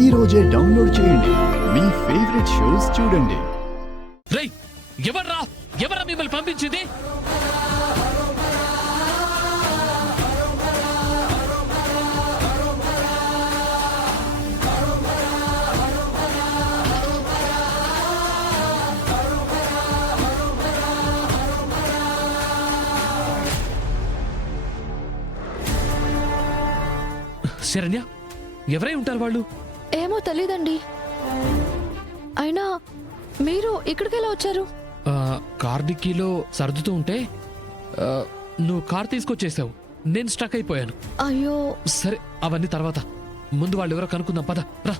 ఈ రోజే డౌన్లోడ్ చేయండి. మీ ఫేవరెట్ షోస్ చూడండి. రేయ్, ఎవరా మిమ్మల్ని పంపించింది? శరణ్య, ఎవరై ఉంటారు వాళ్ళు? ఏమో తెలీదండి. అయినా మీరు ఇక్కడికి ఎలా వచ్చారు? కార్ డిక్కీలో సర్దుతూ ఉంటే నువ్వు కార్ తీసుకొచ్చేసావు. నేను స్టక్ అయిపోయాను. అయ్యో. సరే, అవన్నీ తర్వాత. ముందు వాళ్ళు ఎవరో కనుక్కుందాం, పద రా.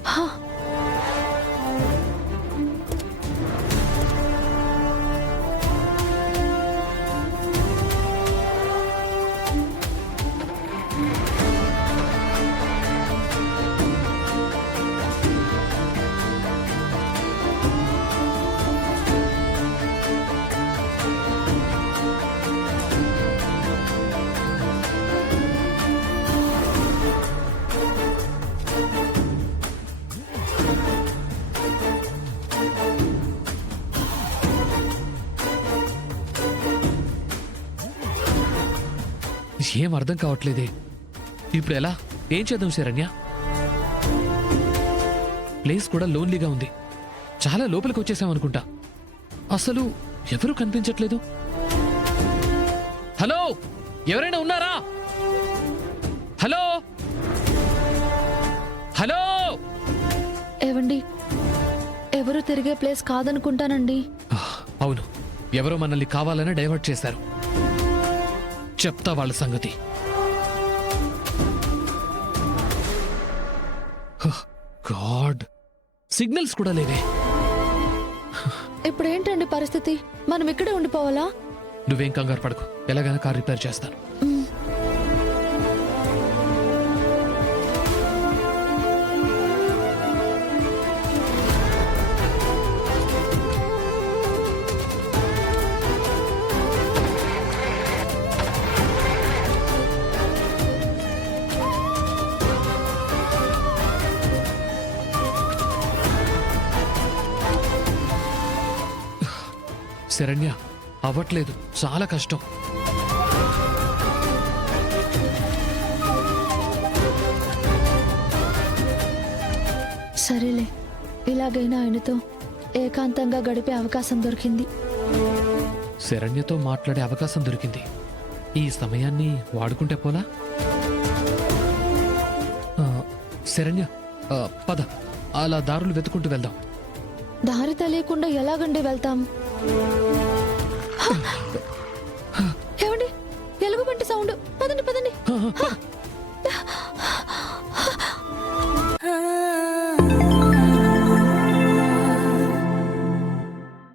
ఏం అర్థం కావట్లేదే. ఇప్పుడు ఎలా? ఏం చేద్దాం శరణ్య? ప్లేస్ కూడా లోన్లీగా ఉంది. చాలా లోపలికి వచ్చేసామనుకుంటా. అసలు ఎవరు కనిపించట్లేదు. హలో, ఎవరైనా ఉన్నారా? హలో హలో ఏవండి, ఎవరు తిరిగే ప్లేస్ కాదనుకుంటానండి. అవును, ఎవరో మనల్ని కావాలని డైవర్ట్ చేశారు. చెప్తా వాళ్ళ సంగతి. గాడ్, సిగ్నల్స్ కూడా లేవే. ఇప్పుడు ఏంటండి పరిస్థితి? మనం ఇక్కడే ఉండిపోవాలా? నువ్వేం కంగారు పడకు, ఎలాగైనా కార్ రిపేర్ చేస్తాను. శరణ్య, అవ్వట్లేదు. చాలా కష్టం. సరేలే, ఇలాగైనా ఆయనతో ఏకాంతంగా గడిపే అవకాశం దొరికింది. శరణ్యతో మాట్లాడే అవకాశం దొరికింది. ఈ సమయాన్ని వాడుకుంటే పోలా? శరణ్య, పద, అలా దారులు వెతుకుంటూ వెళ్దాం. దారి తెలియకుండా ఎలాగండి వెళ్తాం? ఏమండి, ఎలుగుబంటి సౌండ్. పదండి పదండి.